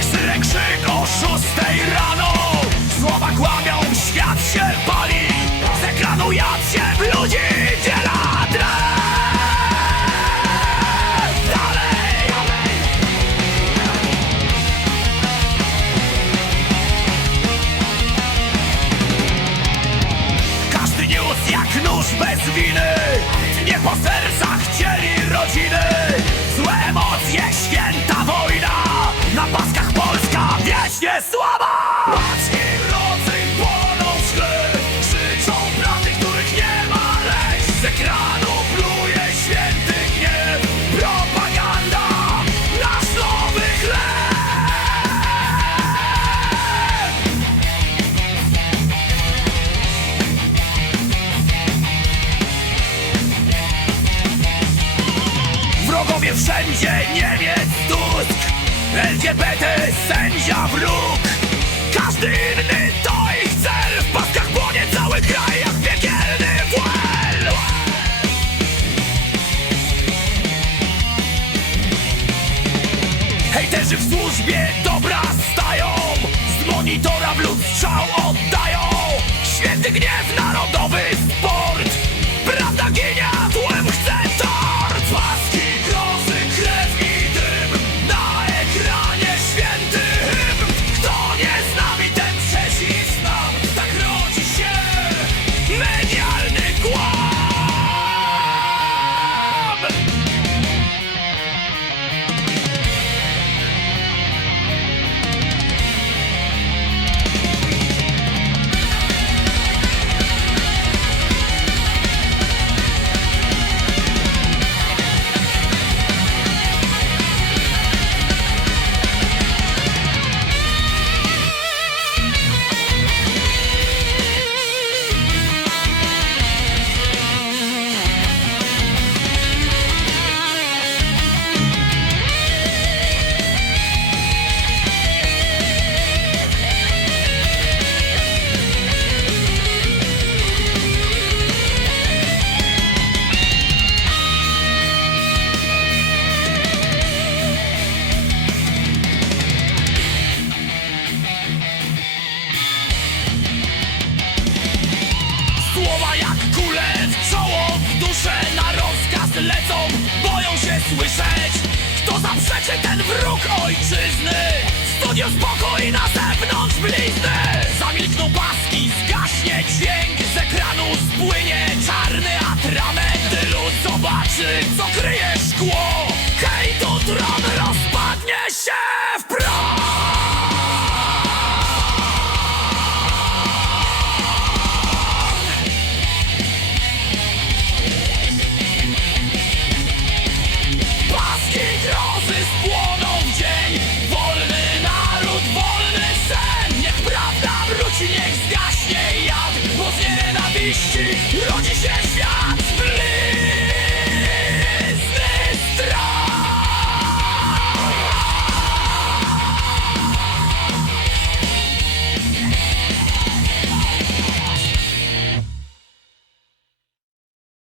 uszach syren krzyk o szóstej rano? Słowa kłamią, świat się pali. Z ekranu jad się w ludzi dziela Każdy news jak nóż bez winy. Nie po sercach cieli rodziny. Złe wszędzie, Niemiec, Tusk LGBT, sędzia, wróg. Każdy inny to ich cel. W paskach płonie cały kraj jak piekielny włel Hejterzy w służbie dobra stają. Z monitora w strzał oddają. Święty gniew, narodowy sport wróg ojczyzny. Studio spokój, na zewnątrz blizny. Zamilkną paski, zgaśnie dźwięk Z ekranu. Spłynie czarny atrament. Gdy lud zobaczy, co kryje szkło. Hejtu tron rozpadnie się